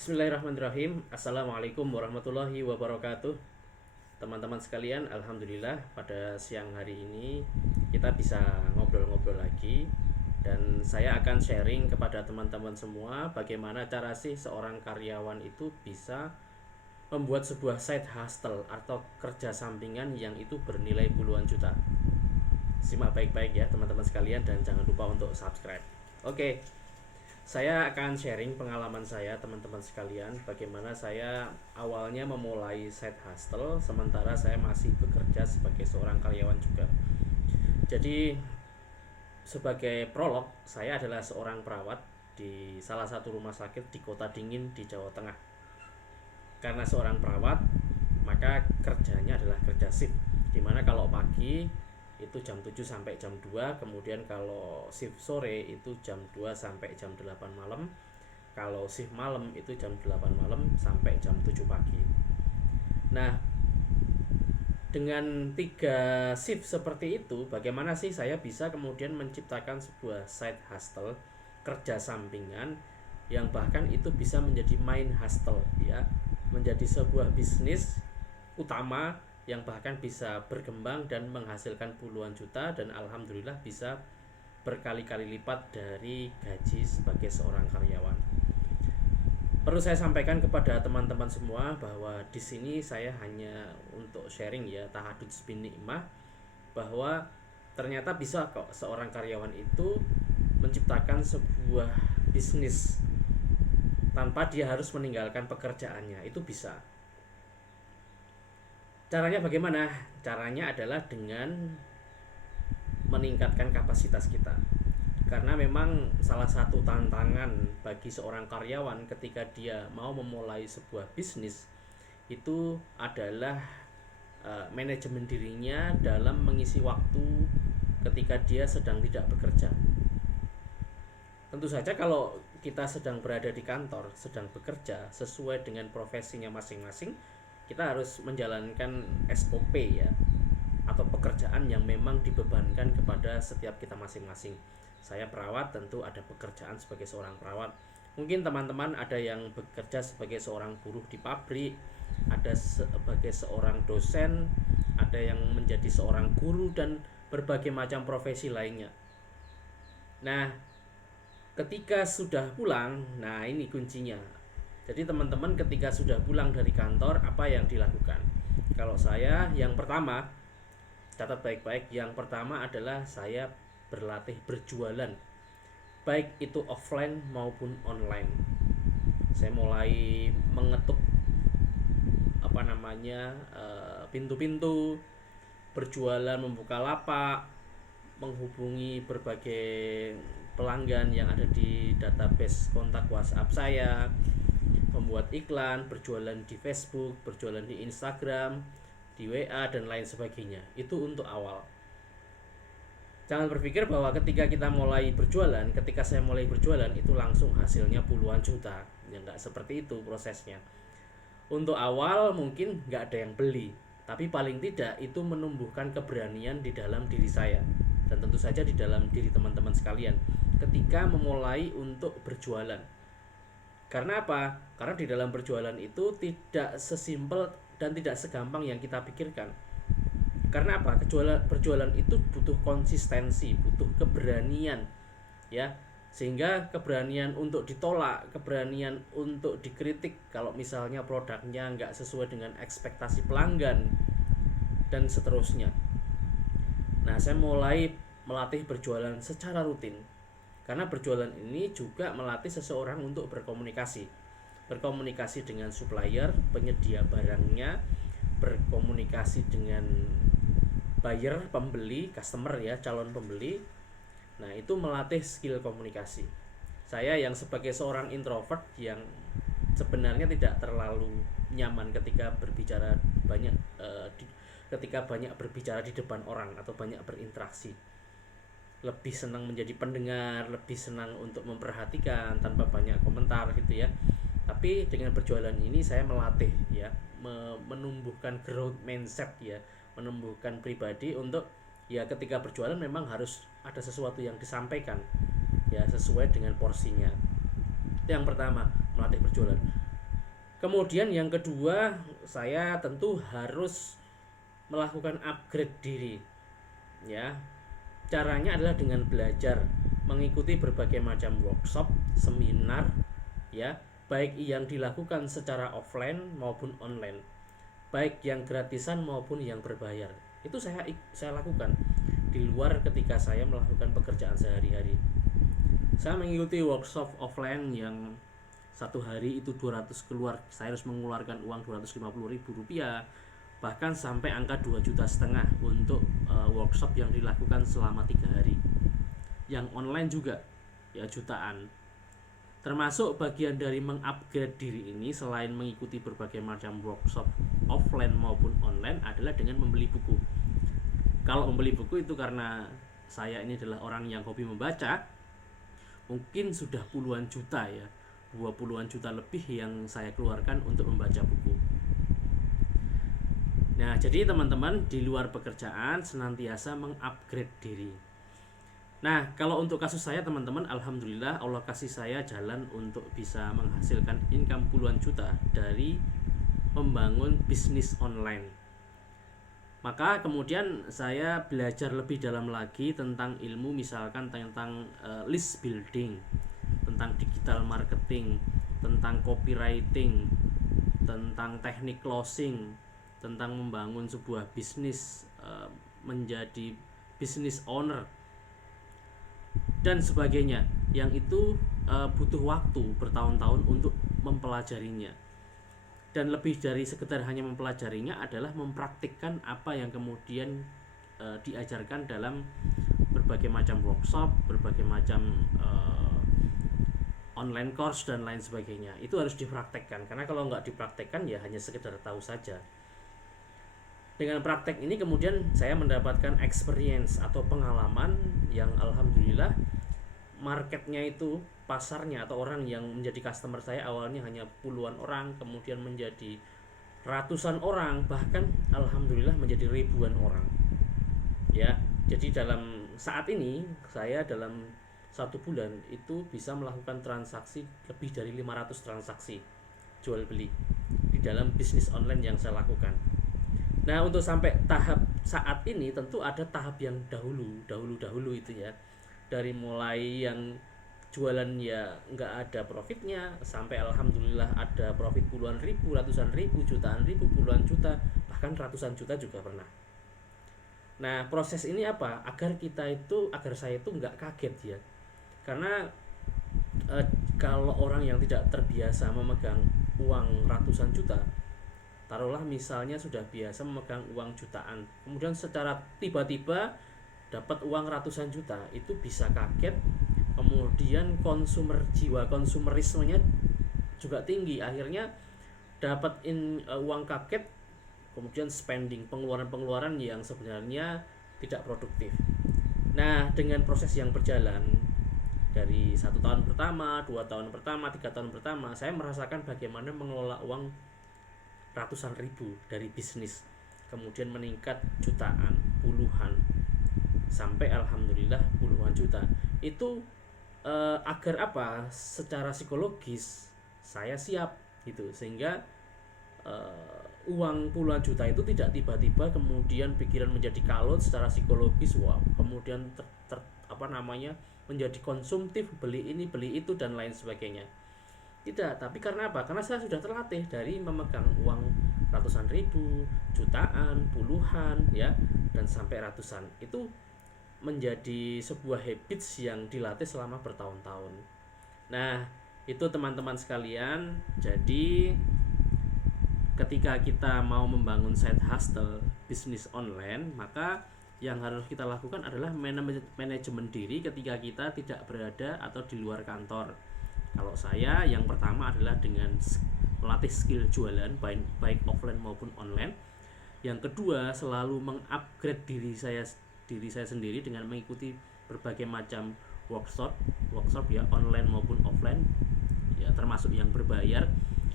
Bismillahirrahmanirrahim. Assalamualaikum warahmatullahi wabarakatuh. Teman-teman sekalian, alhamdulillah pada siang hari ini kita bisa ngobrol-ngobrol lagi. Dan saya akan sharing kepada teman-teman semua bagaimana cara sih seorang karyawan itu bisa membuat sebuah side hustle atau kerja sampingan yang itu bernilai puluhan juta. Simak baik-baik ya teman-teman sekalian dan jangan lupa untuk subscribe. Oke, saya akan sharing pengalaman saya teman-teman sekalian bagaimana saya awalnya memulai side hustle sementara saya masih bekerja sebagai seorang karyawan juga. Jadi sebagai prolog, saya adalah seorang perawat di salah satu rumah sakit di kota dingin di Jawa Tengah. Karena seorang perawat, maka kerjanya adalah kerja shift. Dimana kalau pagi itu jam 7 sampai jam 2, kemudian kalau shift sore itu jam 2 sampai jam 8 malam. Kalau shift malam itu jam 8 malam sampai jam 7 pagi. Nah, dengan 3 shift seperti itu, bagaimana sih saya bisa kemudian menciptakan sebuah side hustle, kerja sampingan yang bahkan itu bisa menjadi main hustle ya, menjadi sebuah bisnis utama yang bahkan bisa berkembang dan menghasilkan puluhan juta dan alhamdulillah bisa berkali-kali lipat dari gaji sebagai seorang karyawan. Perlu saya sampaikan kepada teman-teman semua bahwa di sini saya hanya untuk sharing ya, tahadud bin nikmah, bahwa ternyata bisa kok seorang karyawan itu menciptakan sebuah bisnis tanpa dia harus meninggalkan pekerjaannya. Itu bisa. Caranya bagaimana? Caranya adalah dengan meningkatkan kapasitas kita. Karena memang salah satu tantangan bagi seorang karyawan ketika dia mau memulai sebuah bisnis itu adalah manajemen dirinya dalam mengisi waktu ketika dia sedang tidak bekerja. Tentu saja kalau kita sedang berada di kantor, sedang bekerja sesuai dengan profesinya masing-masing, kita harus menjalankan SOP ya, atau pekerjaan yang memang dibebankan kepada setiap kita masing-masing. Saya perawat, tentu ada pekerjaan sebagai seorang perawat. Mungkin teman-teman ada yang bekerja sebagai seorang buruh di pabrik, ada sebagai seorang dosen, ada yang menjadi seorang guru dan berbagai macam profesi lainnya. Nah, ketika sudah pulang, nah ini kuncinya. Jadi teman-teman ketika sudah pulang dari kantor, apa yang dilakukan? Kalau saya, yang pertama, catat baik-baik, yang pertama adalah saya berlatih berjualan, baik itu offline maupun online. Saya mulai mengetuk pintu-pintu, berjualan, membuka lapak, menghubungi berbagai pelanggan yang ada di database kontak WhatsApp saya, membuat iklan, berjualan di Facebook, berjualan di Instagram, di WA dan lain sebagainya. Itu untuk awal. Jangan berpikir bahwa ketika kita mulai berjualan, ketika saya mulai berjualan itu langsung hasilnya puluhan juta. Ya nggak seperti itu prosesnya. Untuk awal mungkin nggak ada yang beli, tapi paling tidak itu menumbuhkan keberanian di dalam diri saya dan tentu saja di dalam diri teman-teman sekalian ketika memulai untuk berjualan. Karena apa? Karena di dalam berjualan itu tidak sesimpel dan tidak segampang yang kita pikirkan. Karena apa? Berjualan itu butuh konsistensi, butuh keberanian, ya. Sehingga keberanian untuk ditolak, keberanian untuk dikritik kalau misalnya produknya nggak sesuai dengan ekspektasi pelanggan dan seterusnya. Nah, saya mulai melatih berjualan secara rutin. Karena berjualan ini juga melatih seseorang untuk berkomunikasi. Berkomunikasi dengan supplier, penyedia barangnya, berkomunikasi dengan buyer, pembeli, customer ya, calon pembeli. Nah, itu melatih skill komunikasi. Saya yang sebagai seorang introvert yang sebenarnya tidak terlalu nyaman ketika berbicara banyak ketika banyak berbicara di depan orang atau banyak berinteraksi. Lebih senang menjadi pendengar, lebih senang untuk memperhatikan tanpa banyak komentar gitu ya. Tapi dengan berjualan ini saya melatih ya, menumbuhkan growth mindset ya, menumbuhkan pribadi untuk ya ketika berjualan memang harus ada sesuatu yang disampaikan ya sesuai dengan porsinya. Itu yang pertama, melatih berjualan. Kemudian yang kedua, saya tentu harus melakukan upgrade diri. Ya, caranya adalah dengan belajar, mengikuti berbagai macam workshop, seminar, ya, baik yang dilakukan secara offline maupun online, baik yang gratisan maupun yang berbayar. Itu saya lakukan di luar ketika saya melakukan pekerjaan sehari-hari. Saya mengikuti workshop offline yang satu hari itu 200 keluar, saya harus mengeluarkan uang 250.000 rupiah, bahkan sampai angka 2,5 juta untuk workshop yang dilakukan selama 3 hari. Yang online juga ya jutaan. Termasuk bagian dari mengupgrade diri ini selain mengikuti berbagai macam workshop offline maupun online adalah dengan membeli buku. Kalau membeli buku itu karena saya ini adalah orang yang hobi membaca, mungkin sudah puluhan juta ya, 20-an juta lebih yang saya keluarkan untuk membaca buku. Nah, jadi teman-teman di luar pekerjaan senantiasa mengupgrade diri. Nah, kalau untuk kasus saya teman-teman, alhamdulillah Allah kasih saya jalan untuk bisa menghasilkan income puluhan juta dari membangun bisnis online. Maka kemudian saya belajar lebih dalam lagi tentang ilmu, misalkan tentang list building, tentang digital marketing, tentang copywriting, tentang teknik closing, tentang membangun sebuah bisnis, menjadi business owner dan sebagainya, yang itu butuh waktu bertahun-tahun untuk mempelajarinya. Dan lebih dari sekedar hanya mempelajarinya adalah mempraktikkan apa yang kemudian diajarkan dalam berbagai macam workshop, berbagai macam online course dan lain sebagainya. Itu harus dipraktekkan, karena kalau nggak dipraktekkan ya hanya sekedar tahu saja. Dengan praktek ini kemudian saya mendapatkan experience atau pengalaman yang alhamdulillah marketnya itu, pasarnya atau orang yang menjadi customer saya awalnya hanya puluhan orang, kemudian menjadi ratusan orang, bahkan alhamdulillah menjadi ribuan orang. Ya, jadi dalam saat ini saya dalam 1 bulan itu bisa melakukan transaksi lebih dari 500 transaksi jual beli di dalam bisnis online yang saya lakukan. Nah, untuk sampai tahap saat ini tentu ada tahap yang dahulu itu ya. Dari mulai yang jualan ya nggak ada profitnya, sampai alhamdulillah ada profit puluhan ribu, ratusan ribu, jutaan ribu, puluhan juta, bahkan ratusan juta juga pernah. Nah, proses ini apa? Agar saya itu nggak kaget ya. Karena kalau orang yang tidak terbiasa memegang uang ratusan juta, taruhlah misalnya sudah biasa memegang uang jutaan, kemudian secara tiba-tiba dapat uang ratusan juta, itu bisa kaget, kemudian jiwa konsumerismenya juga tinggi, akhirnya dapat uang kaget, kemudian spending, pengeluaran yang sebenarnya tidak produktif. Nah, dengan proses yang berjalan dari 1 tahun pertama, 2 tahun pertama, 3 tahun pertama, saya merasakan bagaimana mengelola uang ratusan ribu dari bisnis, kemudian meningkat jutaan, puluhan, sampai alhamdulillah puluhan juta. Itu agar apa? Secara psikologis saya siap gitu, sehingga uang puluhan juta itu tidak tiba-tiba kemudian pikiran menjadi kalut secara psikologis, wah kemudian menjadi konsumtif, beli ini beli itu dan lain sebagainya. Tidak, tapi karena apa? Karena saya sudah terlatih dari memegang uang ratusan ribu, jutaan, puluhan ya, dan sampai ratusan. Itu menjadi sebuah habits yang dilatih selama bertahun-tahun. Nah, itu teman-teman sekalian. Jadi ketika kita mau membangun side hustle, bisnis online, maka yang harus kita lakukan adalah manajemen diri ketika kita tidak berada atau di luar kantor. Kalau saya, yang pertama adalah dengan melatih skill jualan baik offline maupun online. Yang kedua, selalu mengupgrade diri saya sendiri dengan mengikuti berbagai macam workshop ya, online maupun offline ya, termasuk yang berbayar.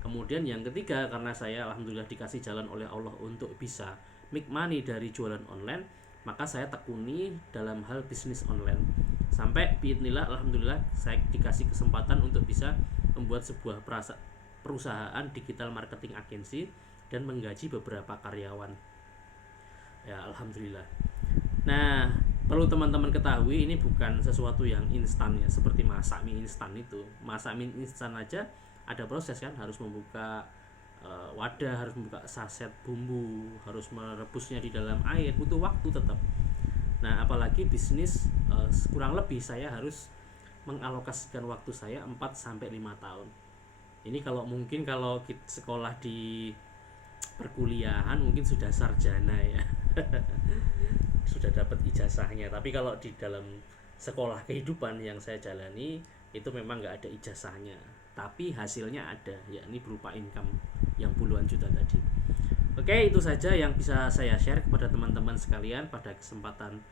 Kemudian yang ketiga, karena saya alhamdulillah dikasih jalan oleh Allah untuk bisa make money dari jualan online, maka saya tekuni dalam hal bisnis online. Sampai biidznillah alhamdulillah saya dikasih kesempatan untuk bisa membuat sebuah perusahaan digital marketing agency dan menggaji beberapa karyawan. Ya, alhamdulillah. Nah, perlu teman-teman ketahui ini bukan sesuatu yang instan ya, seperti masak mie instan itu. Masak mie instan aja ada proses kan, harus membuka wadah, harus membuka saset bumbu, harus merebusnya di dalam air, butuh waktu tetap. Nah, apalagi bisnis kurang lebih saya harus mengalokasikan waktu saya 4 sampai 5 tahun. Ini kalau mungkin kalau kita sekolah di perkuliahan mungkin sudah sarjana ya. Sudah dapat ijazahnya. Tapi kalau di dalam sekolah kehidupan yang saya jalani itu memang nggak ada ijazahnya. Tapi hasilnya ada, yakni berupa income yang puluhan juta tadi. Oke, itu saja yang bisa saya share kepada teman-teman sekalian pada kesempatan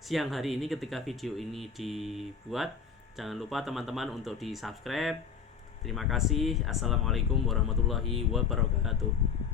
siang hari ini ketika video ini dibuat. Jangan lupa teman-teman untuk di subscribe. Terima kasih. Assalamualaikum warahmatullahi wabarakatuh.